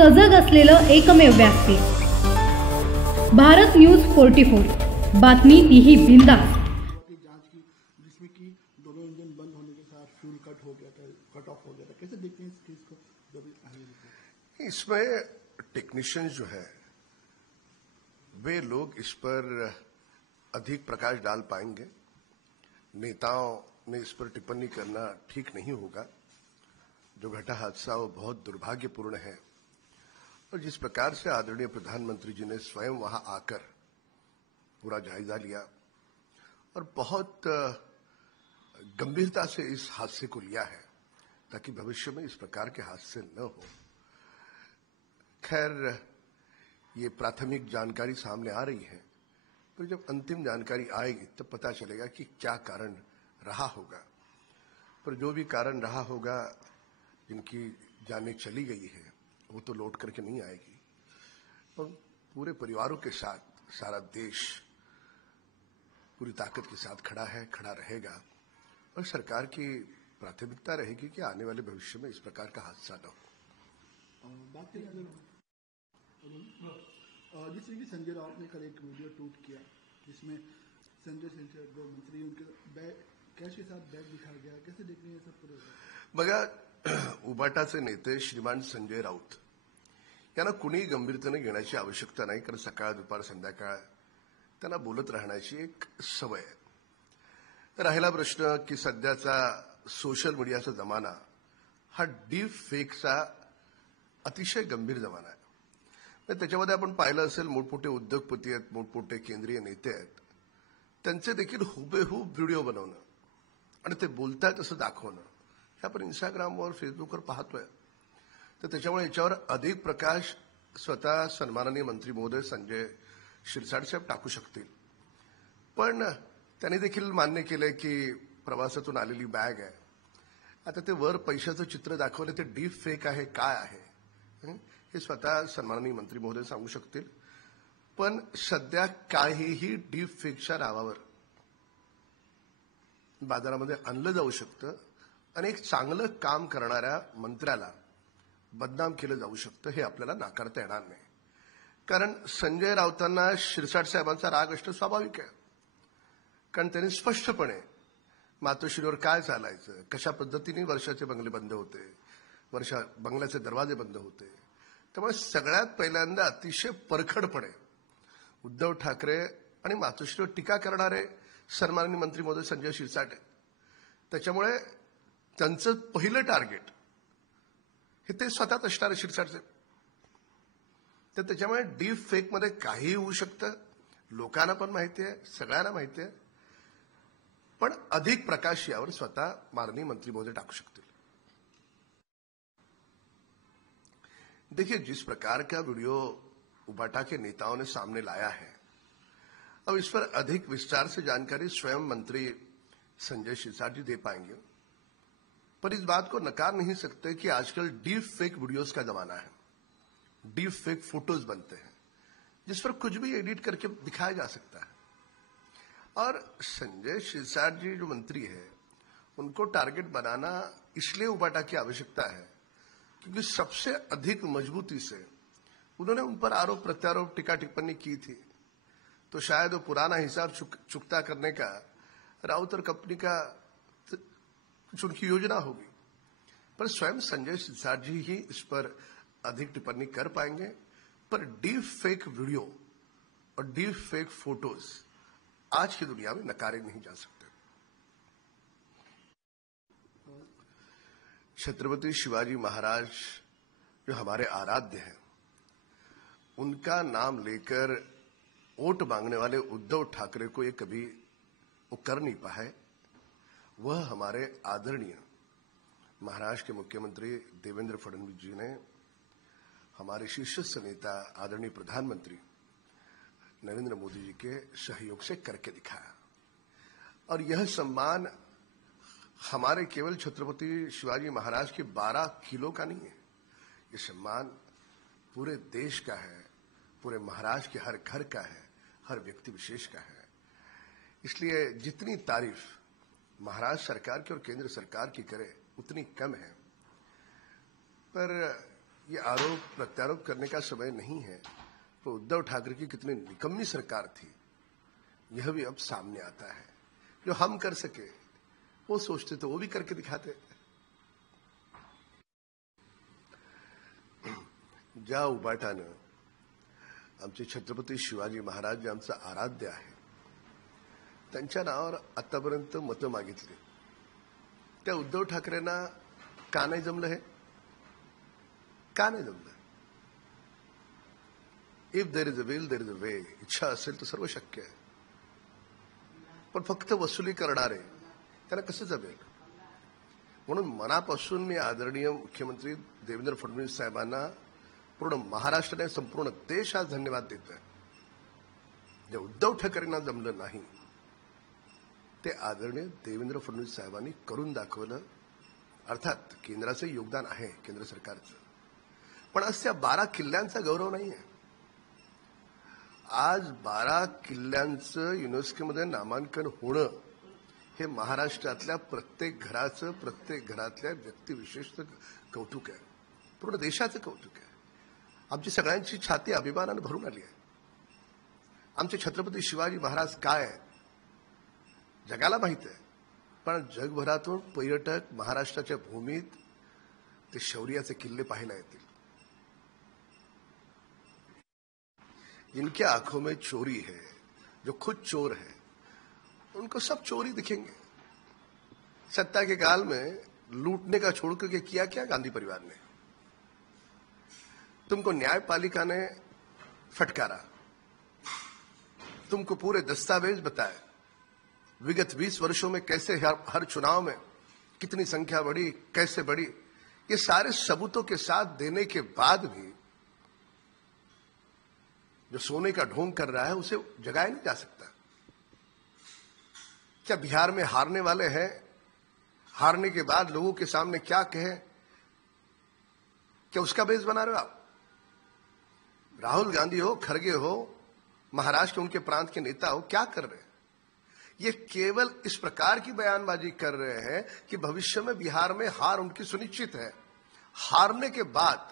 सजग असलेलं एकमेव व्यासपीठ भारत न्यूज 44। बातमी तीही बिंदास। की जांच की जिसमें कि दोनों इंजन बंद होने के साथ फ्यूल कट हो गया था, कट ऑफ हो गया था। कैसे देखते हैं इस केस को जब आगे रिपोर्ट? इसमें टेक्नीशियन जो है वे लोग इस पर अधिक प्रकाश डाल पाएंगे। नेताओं ने इस पर टिप्पणी करना ठीक नहीं होगा। जो घटा हादसा वो बहुत दुर्भाग्यपूर्ण है और जिस प्रकार से आदरणीय प्रधानमंत्री जी ने स्वयं वहां आकर पूरा जायजा लिया और बहुत गंभीरता से इस हादसे को लिया है ताकि भविष्य में इस प्रकार के हादसे न हो। खैर, ये प्राथमिक जानकारी सामने आ रही है, पर जब अंतिम जानकारी आएगी तब पता चलेगा कि क्या कारण रहा होगा। पर जो भी कारण रहा होगा, जिनकी जानें चली गई है वो तो लौट करके नहीं आएगी और पूरे परिवारों के साथ सारा देश पूरी ताकत के साथ खड़ा है, खड़ा रहेगा और सरकार की प्राथमिकता रहेगी कि आने वाले भविष्य में इस प्रकार का हादसा न हो। बात करें जिस तरीके संजय राउत ने कल एक वीडियो ट्वीट किया जिसमें संजय सिंह दो मंत्री उनके बैग कैश के साथ बैग दिखाया गया, कैसे देख रहे हैं सब पूरे? बघा, उबाटाचे नेते श्रीमान संजय राऊत यांना कुणी गंभीरतेने घेण्याची आवश्यकता नाही, कारण सकाळ दुपार संध्याकाळ त्यांना बोलत राहण्याची एक सवय आहे। राहिला प्रश्न की सध्याचा सोशल मीडियाचा जमाना हा डीप फेकचा अतिशय गंभीर जमाना आहे। त्याच्यामध्ये आपण पाहिलं असेल मोठमोठे उद्योगपती आहेत, मोठमोठे केंद्रीय नेते आहेत, त्यांचे देखील हुबेहूब व्हिडिओ बनवणं आणि ते बोलतायत असं दाखवणं हे आपण इंस्टाग्रामवर फेसबुकवर पाहतोय। तर त्याच्यामुळे याच्यावर अधिक प्रकाश स्वतः सन्माननीय मंत्री महोदय संजय शिरसाट साहेब टाकू शकतील। पण त्यांनी देखील मान्य केलंय की प्रवासातून आलेली बॅग आहे। आता ते वर पैशाचं चित्र दाखवलं ते डीप फेक आहे काय आहे हे स्वतः सन्माननीय मंत्री महोदय सांगू शकतील। पण सध्या काहीही डीप फेकच्या नावावर बाजारामध्ये आणलं जाऊ शकतं आणि एक चांगलं काम करणाऱ्या मंत्र्याला बदनाम केलं जाऊ शकतं हे आपल्याला नाकारता येणार नाही। कारण संजय राऊतांना शिरसाट साहेबांचा राग असणं स्वाभाविक आहे, कारण त्यांनी स्पष्टपणे मातोश्रीवर काय चालायचं, कशा पद्धतीने वर्षाचे बंगले बंद होते, बंगल्याचे दरवाजे बंद होते। त्यामुळे सगळ्यात पहिल्यांदा अतिशय परखडपणे उद्धव ठाकरे आणि मातोश्रीवर टीका करणारे सन्माननीय मंत्री महोदय संजय शिरसाट आहेत। त्याच्यामुळे त्यांचं पहिलं टार्गेट हे ते स्वतःच असणारे शिरसाट साहेब। तर त्याच्यामुळे डीप फेकमध्ये काहीही होऊ शकतं, लोकांना पण माहिती आहे, सगळ्यांना माहिती आहे। पण अधिक प्रकाश यावर स्वतः माननीय मंत्री महोदय टाकू शकतील। देखिए, जिस प्रकार का वीडियो उबाटा के नेताओं ने सामने लाया है, अब इस पर अधिक विस्तार से जानकारी स्वयं मंत्री संजय शिरसाट जी दे पाएंगे। पर इस बात को नकार नहीं सकते कि आजकल डीप फेक वीडियोस का जमाना है। डीप फेक फोटोज बनते हैं जिस पर कुछ भी एडिट करके दिखाया जा सकता है। और संजय शिरसाट जी जो मंत्री है उनको टारगेट बनाना इसलिए उबाटा की आवश्यकता है क्योंकि सबसे अधिक मजबूती से उन्होंने उन पर आरोप प्रत्यारोप टीका टिप्पणी की थी। तो शायद वो पुराना हिसाब चुकता करने का राउत और कंपनी का कुछ उनकी योजना होगी। पर स्वयं संजय शिरसाट जी ही इस पर अधिक टिप्पणी कर पाएंगे। पर डीप फेक वीडियो और डीप फेक फोटोज आज की दुनिया में नकारे नहीं जा सकते। छत्रपति शिवाजी महाराज जो हमारे आराध्य हैं, उनका नाम लेकर वोट मांगने वाले उद्धव ठाकरे को ये कभी वो कर नहीं पाए। वह हमारे आदरणीय महाराष्ट्र के मुख्यमंत्री देवेंद्र फडणवीस जी ने हमारे शीर्षस्थ नेता आदरणीय प्रधानमंत्री नरेंद्र मोदी जी के सहयोग से करके दिखाया। और यह सम्मान हमारे केवल छत्रपति शिवाजी महाराज के 12 किलो का नहीं है, ये सम्मान पूरे देश का है, पूरे महाराष्ट्र के हर घर का है, हर व्यक्ति विशेष का है। इसलिए जितनी तारीफ महाराष्ट्र सरकार की और केंद्र सरकार की करे उतनी कम है। पर ये आरोप प्रत्यारोप करने का समय नहीं है, तो उद्धव ठाकरे की कितनी निकम्मी सरकार थी यह भी अब सामने आता है। जो हम कर सके वो सोचते तो वो भी करके दिखाते। ज्या उबाटानं आमचे छत्रपती शिवाजी महाराज जे आमचं आराध्य आहे त्यांच्या नावावर आतापर्यंत मतं मागितली, त्या उद्धव ठाकरेंना का नाही जमलं? हे का नाही जमलं? If there is a will there is a way. इच्छा असेल तर सर्व शक्य आहे, पण फक्त वसुली करणारे त्यांना कसं जमेल? म्हणून मनापासून मी आदरणीय मुख्यमंत्री देवेंद्र फडणवीस साहेबांना पूर्ण महाराष्ट्राने संपूर्ण देश आज धन्यवाद देतोय. जे उद्धव ठाकरेंना जमलं नाही ते आदरणीय देवेंद्र फडणवीस साहेबांनी करून दाखवलं. अर्थात केंद्राचं योगदान आहे, केंद्र सरकारचं, पण आज त्या 12 किल्ल्यांचा गौरव नाहीये. आज 12 किल्ल्यांचं युनेस्कोमध्ये नामांकन होणं हे महाराष्ट्रातल्या प्रत्येक घराचं, प्रत्येक घरातल्या व्यक्तिविशेषचं कौतुक आहे, पूर्ण देशाचं कौतुक आहे. आमची सगळ्यांची छाती अभिमानाने भरून आली आहे. आमचे छत्रपती शिवाजी महाराज काय आहे जगाला माहित आहे, पण जगभरातून पर्यटक महाराष्ट्राच्या भूमीत ते शौर्याचे किल्ले पाहायला येतील. जिनके आंखों में चोरी है, जो खुद चोर है, उनको सब चोरी दिखेंगे. सत्ता के काल में लूटने का छोड़ करके किया क्या गांधी परिवार ने? तुमको न्यायपालिका ने फटकारा, तुमको पूरे दस्तावेज बताए, विगत 20 वर्षों में कैसे हर चुनाव में कितनी संख्या बढ़ी, कैसे बढ़ी, ये सारे सबूतों के साथ देने के बाद भी जो सोने का ढोंग कर रहा है उसे जगाया नहीं जा सकता. क्या बिहार में हारने वाले हैं, हारने के बाद लोगों के सामने क्या कहें, क्या उसका बेस बना रहे हो आप? राहुल गांधी हो, खरगे हो, महाराष्ट्र के उनके प्रांत के नेता हो, क्या कर रहे हैं? ये केवल इस प्रकार की बयानबाजी कर रहे हैं कि भविष्य में बिहार में हार उनकी सुनिश्चित है. हारने के बाद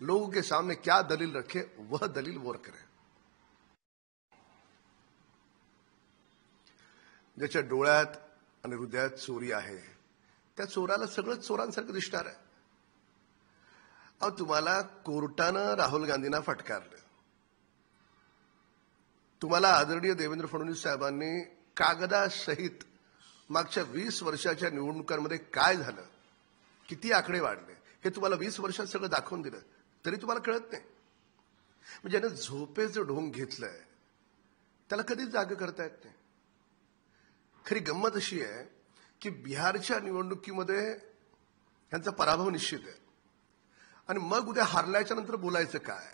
लोगों के सामने क्या दलील रखे, वह दलील वो रख रहे हैं. ज्याच्या डोळ्यात आणि हृदयात चोरी आहे त्या चोराला सगळं चोरांसारखं दिसणार आहे. अहो, तुम्हाला कोर्टानं राहुल गांधींना फटकारलं, तुम्हाला आदरणीय देवेंद्र फडणवीस साहेबांनी कागदासहित मागच्या 20 वर्षाच्या निवडणुकांमध्ये काय झालं, किती आकडे वाढले, हे तुम्हाला 20 वर्षात सगळं दाखवून दिलं, तरी तुम्हाला कळत नाही. म्हणजे ज्यानं झोपेचं ढोंग घेतलंय त्याला कधीच जाग करता येत नाही. खरी गंमत अशी आहे की बिहारच्या निवडणुकीमध्ये यांचा पराभव निश्चित आहे आणि मग उद्या हारल्याच्या नंतर बोलायचं काय,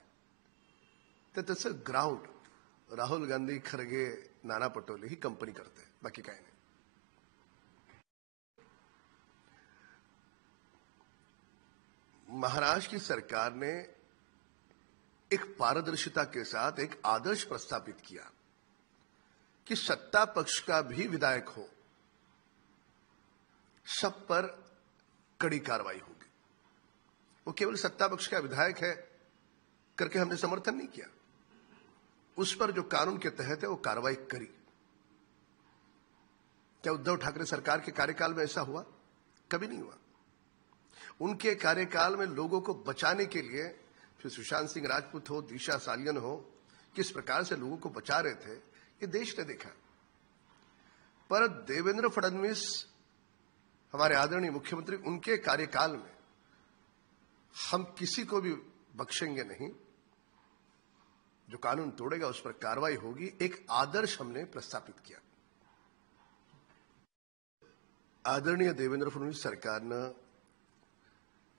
तर त्याचं ग्राउंड राहुल गांधी, खरगे, नाना पटोले ही कंपनी करते, बाकी काय नाही. महाराष्ट्र की सरकार ने एक पारदर्शिता के साथ एक आदर्श प्रस्तावित किया कि सत्ता पक्ष का भी विधायक हो, सब पर कड़ी कार्रवाई होगी. वो केवल सत्ता पक्ष का विधायक है करके हमने समर्थन नहीं किया, उस पर जो कानून के तहत है वो कार्रवाई करी. क्या उद्धव ठाकरे सरकार के कार्यकाल में ऐसा हुआ? कभी नहीं हुआ. उनके कार्यकाल में लोगों को बचाने के लिए, फिर सुशांत सिंह राजपूत हो, दिशा सालियन हो, किस प्रकार से लोगों को बचा रहे थे ये देश ने देखा. पर देवेंद्र फडणवीस हमारे आदरणीय मुख्यमंत्री, उनके कार्यकाल में हम किसी को भी बख्शेंगे नहीं. जो कानून तोड़ेगा उस पर कार्रवाई होगी. एक आदर्श हमने प्रस्तावित किया. आदरणीय देवेंद्र फडणवीस सरकारनं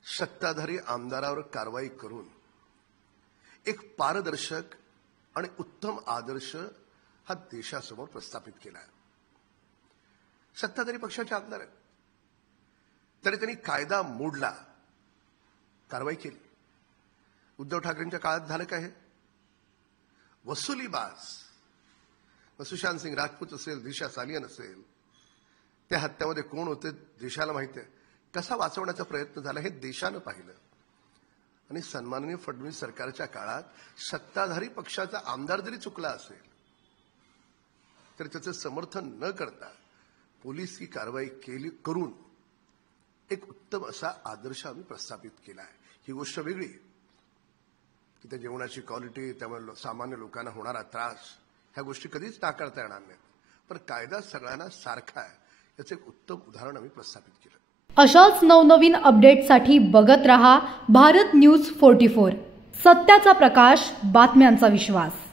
सत्ताधारी आमदारावर कारवाई करून एक पारदर्शक आणि उत्तम आदर्श हा देशासमोर प्रस्थापित केला आहे. सत्ताधारी पक्षाचे आमदार आहेत तरी त्यांनी कायदा मोडला, कारवाई केली. उद्धव ठाकरेंच्या काळात झालं काय? हे वसुलीबाज सुशांत सिंह राजपूत असेल, दिशा सालियन असेल, त्या हत्यामध्ये कोण होते देशाला माहिती आहे. कसा वाचवण्याचा प्रयत्न झाला हे देशानं पाहिलं. आणि सन्माननीय फडणवीस सरकारच्या काळात सत्ताधारी पक्षाचा आमदार जरी चुकला असेल तर त्याचं समर्थन न करता पोलीस ही कारवाई करून एक उत्तम असा आदर्श आम्ही प्रस्थापित केला आहे. ही गोष्ट वेगळी की त्या जेवणाची क्वालिटी, त्यामुळे सामान्य लोकांना होणारा त्रास, ह्या गोष्टी कधीच नाकारता येणार नाहीत. पण कायदा सगळ्यांना सारखा आहे याचं एक उत्तम उदाहरण आम्ही प्रस्थापित केलं. अशाच नवनवीन अपडेटसाठी बघत रहा भारत न्यूज 44. सत्याचा प्रकाश, बातम्यांचा विश्वास.